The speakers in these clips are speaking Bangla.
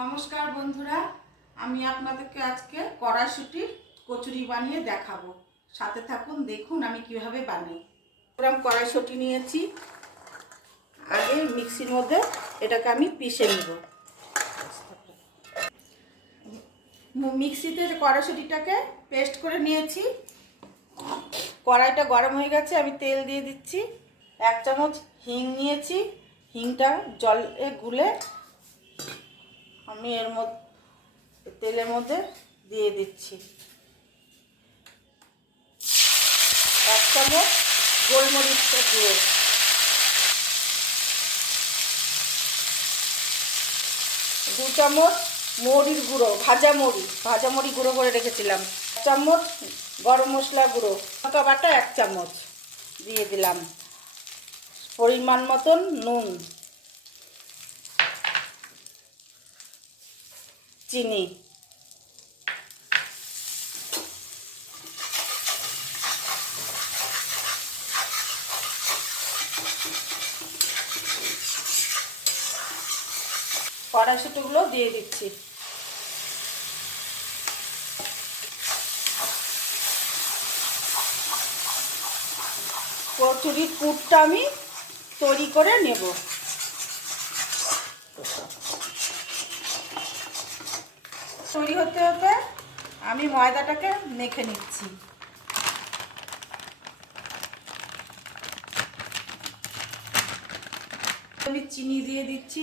নমস্কার বন্ধুরা, আমি আপনাদেরকে আজকে কড়াইশুঁটির কচুরি বানিয়ে দেখাবো। সাথে থাকুন, দেখুন আমি কিভাবে বানাই। কড়াইশুঁটি নিয়েছি, আগে মিক্সির মধ্যে এটাকে আমি পিষে নিব। মিক্সিতে কড়াইশুঁটিটাকে পেস্ট করে নিয়েছি। কড়াইটা গরম হয়ে গেছে, আমি তেল দিয়ে দিচ্ছি। 1 চামচ হিং নিয়েছি, হিংটা জলে গুলে আমি এর মধ্যে তেলের মধ্যে দিয়ে দিচ্ছি। 1 চামচ গোলমরিচের গুঁড়ো, 2 চামচ মরির গুঁড়ো, ভাজা মরি গুঁড়ো করে রেখেছিলাম, 1 চামচ গরম মশলা গুঁড়ো, লঙ্কা বাটা 1 চামচ দিয়ে দিলাম, পরিমাণ মতন নুন, চিনি, কড়াইশুঁটিগুলো দিয়ে দিচ্ছি। কচুরির পুরটা আমি তৈরি করে নেব। তৈরি হতে হতে আমি ময়দাটাকে মেখে নিচ্ছি। আমি চিনি দিয়ে দিচ্ছি,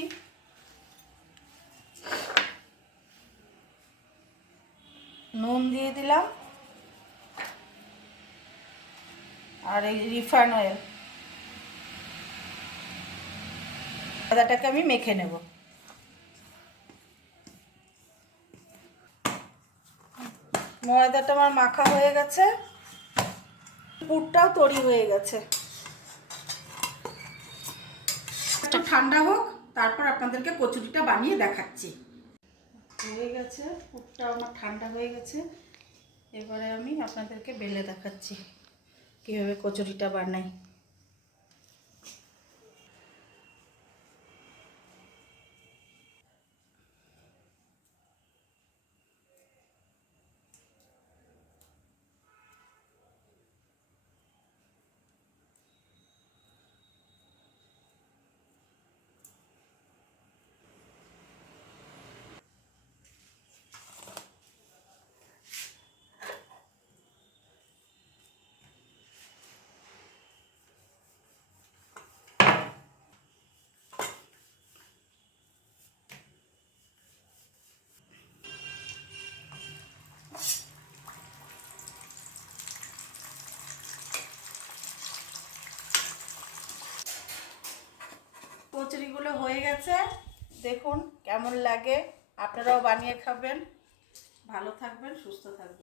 নুন দিয়ে দিলাম, আর এই রিফাইন অয়েল। ময়দাটাকে আমি মেখে নেব। ময়দাটা আমার মাখা হয়ে গেছে, পুরটাও তৈরি হয়ে গেছে। একটু ঠান্ডা হোক, তারপর আপনাদেরকে কচুরিটা বানিয়ে দেখাচ্ছি। হয়ে গেছে, পুরটা আমার ঠান্ডা হয়ে গেছে। এবারে আমি আপনাদেরকে বেলে দেখাচ্ছি কীভাবে কচুরিটা বানাই। কচুরিগুলো হয়ে গেছে, দেখুন কেমন লাগে। আপনারাও বানিয়ে খাবেন। ভালো থাকবেন, সুস্থ থাকবেন।